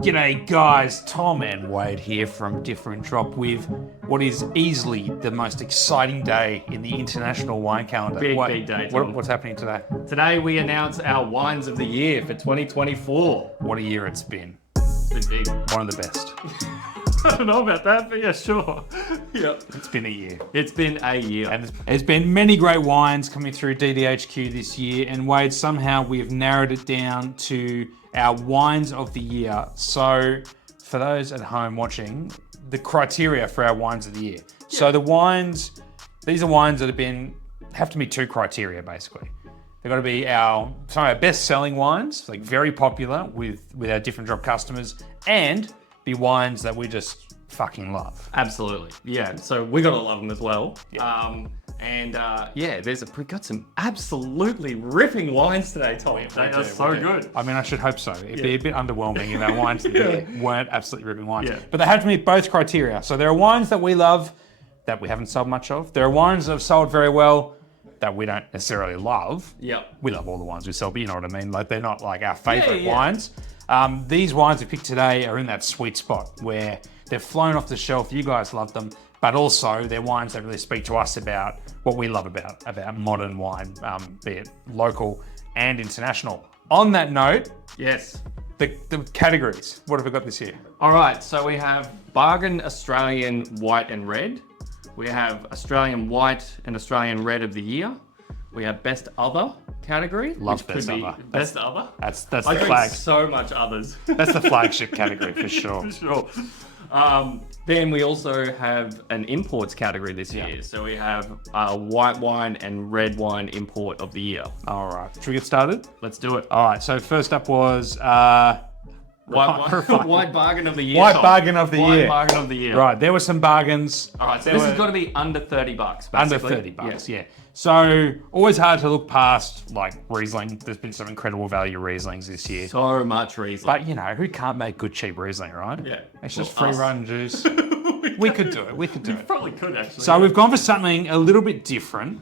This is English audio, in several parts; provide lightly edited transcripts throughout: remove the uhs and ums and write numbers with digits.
G'day guys, Tom and Wade here from Different Drop with what is easily the most exciting day in the international wine calendar. Big day, Tom. What's happening today? Today we announce our wines of the year for 2024. What a year it's been. It's been big. One of the best. I don't know about that, but yeah, sure. Yep. It's been a year. It's been a year. And there's been many great wines coming through DDHQ this year, and Wade, somehow we have narrowed it down to our wines of the year. So for those at home watching, the criteria for our wines of the year. Yeah. So these are wines that have to meet two criteria basically. They've got to be some of our best selling wines, like very popular with our Different Drop customers, and be wines that we just fucking love. Absolutely. Yeah, so we gotta love them as well. Yeah. We got some absolutely ripping wines today, Tom. They are so good. I mean, I should hope so. It'd be a bit underwhelming if our wines weren't absolutely ripping wines. Yeah. But they have to meet both criteria. So there are wines that we love that we haven't sold much of. There are wines that have sold very well that we don't necessarily love. Yep. We love all the wines we sell, but you know what I mean? Like, they're not like our favorite wines. These wines we picked today are in that sweet spot where they've flown off the shelf. You guys love them, but also they're wines that really speak to us about what we love about modern wine, be it local and international. On that note, yes, the categories. What have we got this year? All right, so we have Bargain Australian White and Red. We have Australian White and Australian Red of the Year. We have Best Other category. Love Best Other. Best Other? That's the I drink flag. so much others. That's the flagship category for sure. For sure. Then we also have an imports category this year. So we have white wine and red wine import of the year. All right. Should we get started? Let's do it. All right. So first up was White bargain of the year. White Tom. bargain of the White year. bargain of the year. Right. There were some bargains. All right. So this has got to be under $30. Basically. Under $30, yeah. So always hard to look past like Riesling. There's been some incredible value Rieslings this year. So much Riesling. But you know, who can't make good cheap Riesling, right? Yeah. It's just free run juice. We could do it. We probably could actually. So we've gone for something a little bit different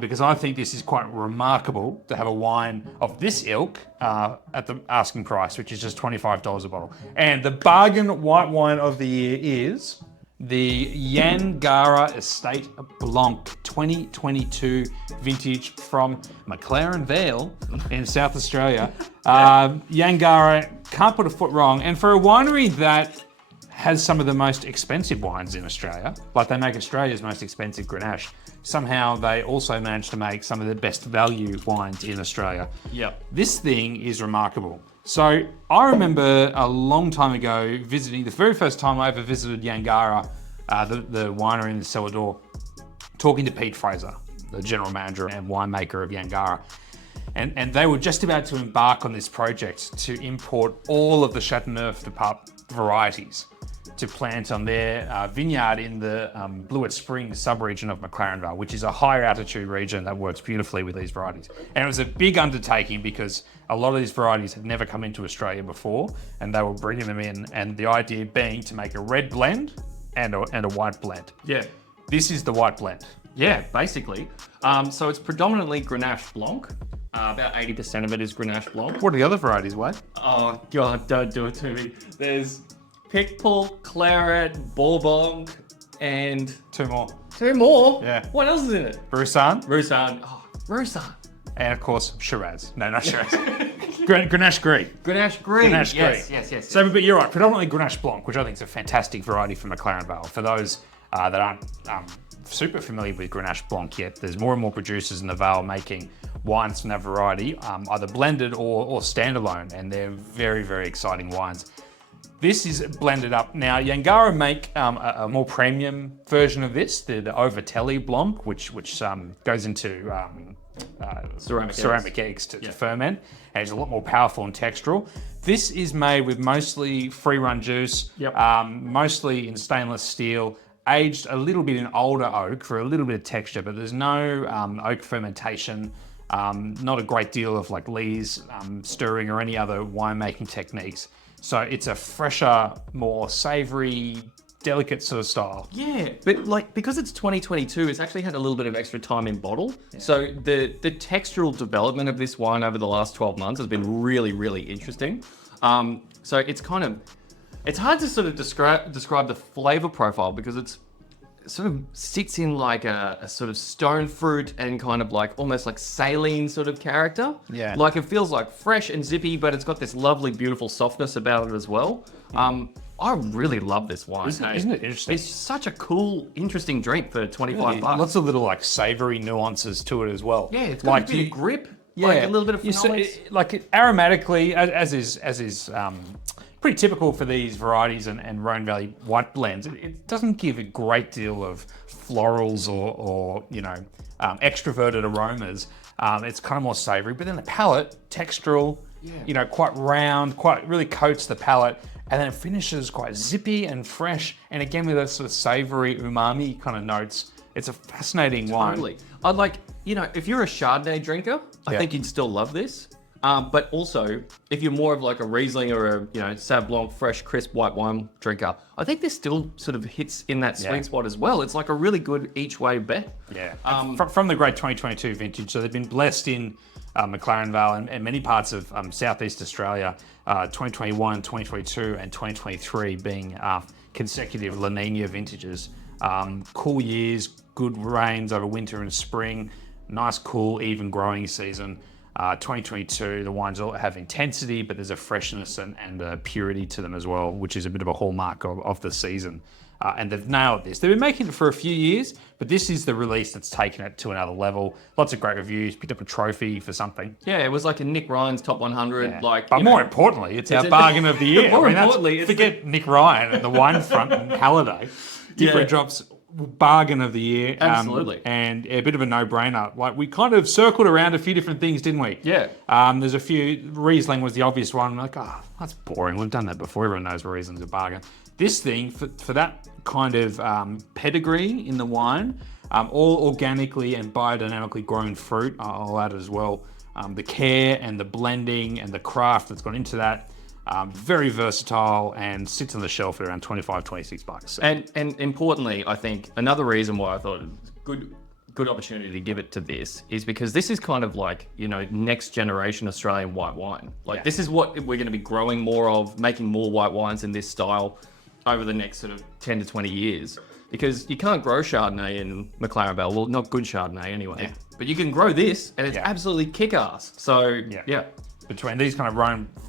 because I think this is quite remarkable to have a wine of this ilk at the asking price, which is just $25 a bottle. And the bargain white wine of the year is the Yangarra Estate Blanc 2022 vintage from McLaren Vale in South Australia. Yangarra, can't put a foot wrong. And for a winery that has some of the most expensive wines in Australia, like they make Australia's most expensive Grenache, somehow they also managed to make some of the best value wines in Australia. Yep. This thing is remarkable. So I remember a long time ago visiting, the very first time I ever visited Yangarra, the winery in the cellar door, talking to Pete Fraser, the general manager and winemaker of Yangarra. And they were just about to embark on this project to import all of the Châteauneuf-du-Pape varieties to plant on their vineyard in the Blewett Springs sub-region of McLaren Vale, which is a higher altitude region that works beautifully with these varieties. And it was a big undertaking because a lot of these varieties had never come into Australia before, and they were bringing them in, and the idea being to make a red blend and a white blend. Yeah. This is the white blend. Yeah, basically. So it's predominantly Grenache Blanc. About 80% of it is Grenache Blanc. What are the other varieties, Wade? Oh, God, don't do it to me. There's Picpoul, Claret, Bourbon, and... Two more. Two more? Yeah. What else is in it? Roussanne. Roussanne. Oh, Roussanne. And of course, Shiraz. No, not Shiraz. Grenache Gris. Grenache Gris. Grenache Yes, Gris. yes. So, but you're right, predominantly Grenache Blanc, which I think is a fantastic variety from McLaren Vale. For those that aren't super familiar with Grenache Blanc yet, there's more and more producers in the Vale making wines from that variety, either blended or standalone, and they're very, very exciting wines. This is blended up. Now, Yangarra make a more premium version of this, the Overtelly Blanc, which goes into ceramic eggs to ferment, and it's a lot more powerful and textural. This is made with mostly free-run juice, mostly in stainless steel, aged a little bit in older oak for a little bit of texture, but there's no oak fermentation, not a great deal of like lees, stirring or any other winemaking techniques. So it's a fresher, more savoury, delicate sort of style. Yeah, but like because it's 2022, it's actually had a little bit of extra time in bottle. Yeah. So the textural development of this wine over the last 12 months has been really, really interesting. So it's hard to sort of describe the flavor profile because it sort of sits in like a sort of stone fruit and kind of like almost like saline sort of character. Yeah. Like it feels like fresh and zippy, but it's got this lovely, beautiful softness about it as well. I really love this wine. Isn't it interesting? It's such a cool, interesting drink for 25 bucks. Lots of little like savoury nuances to it as well. Yeah, it's got like a bit of grip. Yeah, like a little bit of phenolics. Aromatically, as is pretty typical for these varieties and Rhone Valley white blends. It doesn't give a great deal of florals or extroverted aromas. It's kind of more savoury, but then the palate, textural, quite round, quite really coats the palate. And then it finishes quite zippy and fresh. And again, with those sort of savoury umami kind of notes. It's a fascinating wine. Totally. I'd like, if you're a Chardonnay drinker, I think you'd still love this. But also, if you're more of like a Riesling or a, Sauv Blanc, fresh, crisp white wine drinker, I think this still sort of hits in that sweet spot as well. It's like a really good each way bet. Yeah. From the great 2022 vintage. So they've been blessed in McLaren Vale and many parts of Southeast Australia, 2021, 2022, and 2023 being consecutive La Nina vintages. Cool years, good rains over winter and spring, nice, cool, even growing season. 2022, the wines all have intensity, but there's a freshness and a purity to them as well, which is a bit of a hallmark of the season. And they've nailed this. They've been making it for a few years, but this is the release that's taken it to another level. Lots of great reviews, picked up a trophy for something. Yeah, it was like a Nick Ryan's top 100. Yeah. But more importantly, it's our bargain of the year. More importantly, forget Nick Ryan at the wine front in Halliday. Different drops. Bargain of the year. Absolutely. And a bit of a no-brainer. Like, we kind of circled around a few different things, didn't we? Yeah. There's a few. Riesling was the obvious one. Like, that's boring. We've done that before. Everyone knows Riesling's a bargain. This thing, for that kind of pedigree in the wine, all organically and biodynamically grown fruit, I'll add as well. The care and the blending and the craft that's gone into that. Very versatile and sits on the shelf at around 25, 26 bucks. And importantly, I think another reason why I thought it was good opportunity to give it to this is because this is kind of like, next generation Australian white wine. Like this is what we're going to be growing more of, making more white wines in this style over the next sort of 10 to 20 years. Because you can't grow Chardonnay in McLaren Vale. Well, not good Chardonnay anyway. Yeah. But you can grow this and it's absolutely kick-ass. So, yeah. Between these kind of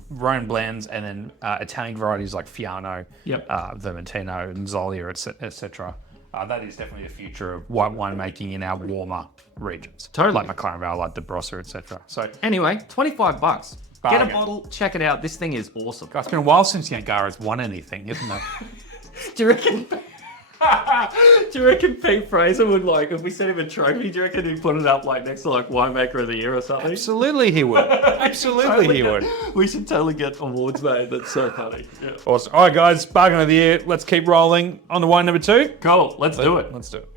Rhone blends and then Italian varieties like Fiano, Vermentino, and Zolia, etc. That is definitely the future of white wine making in our warmer regions. Totally. Like McLaren Vale, like De Brossa, etc. So anyway, 25 bucks. Bargain. Get a bottle, check it out. This thing is awesome. It's been a while since Yangarra's won anything, isn't it? Do you reckon? Do you reckon Pete Fraser would if we sent him a trophy, do you reckon he'd put it up next to winemaker of the year or something? Absolutely he would. Absolutely he would. We should totally get awards made. That's so funny. Yeah. Awesome. All right, guys, bargain of the year. Let's keep rolling on to wine number 2. Cool. Let's do it. Let's do it.